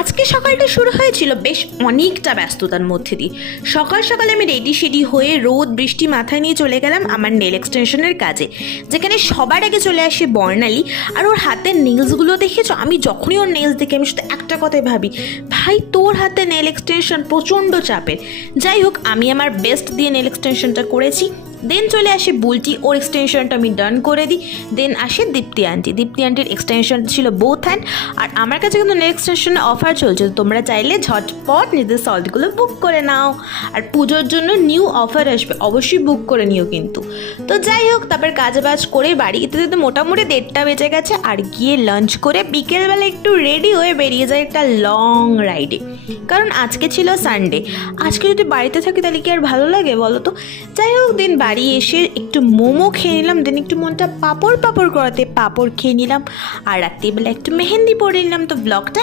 আজকে সকালটা শুরু হয়েছিল বেশ অনেকটা ব্যস্ততার মধ্যে দিয়ে। সকাল সকালে আমি রেডি হয়ে রোদ বৃষ্টি মাথায় নিয়ে চলে গেলাম আমার নেল এক্সটেনশনের কাজে, যেখানে সবার আগে চলে আসে বর্ণালী। আর ওর হাতের নেলসগুলো দেখেছো? আমি যখনই ওর নেলস দেখি আমি শুধু একটা কথাই ভাবি, ভাই তোর হাতে নেল এক্সটেনশন প্রচণ্ড চাপের। যাই হোক, আমি আমার বেস্ট দিয়ে নেল এক্সটেনশনটা করেছি। দেন চলে আসে বুলটি, ওর এক্সটেনশনটা আমি ডান করে দিই। দেন আসে দীপ্তি আন্টির এক্সটেনশন ছিল বোথ হ্যান্ড। আর আমার কাছে কিন্তু নেল এক্সটেনশনের অফার চলছে, তোমরা চাইলে ঝটপট নিজের সল্টগুলো বুক করে নাও। আর পুজোর জন্য নিউ অফার আসবে, অবশ্যই বুক করে নিও কিন্তু। তো যাই হোক, তারপর কাজবাজ করে বাড়ি যেতে মোটামুটি 1:30 বেজে গেছে। আর গিয়ে লাঞ্চ করে বিকেলবেলা একটু রেডি হয়ে বেরিয়ে যায় একটা লং রাইডে, কারণ আজকে ছিল সানডে। আজকে যদি বাড়িতে থাকি তাহলে কি আর ভালো লাগে বলো তো? যাই হোক, দিন বাড়ি এসে একটু মোমো খেয়ে নিলাম, দেন একটু মনটা পাঁপড় করাতে পাঁপড় খেয়ে নিলাম। আর রাত্রিবেলা একটু মেহেন্দি পরে নিলাম। তো ব্লগটা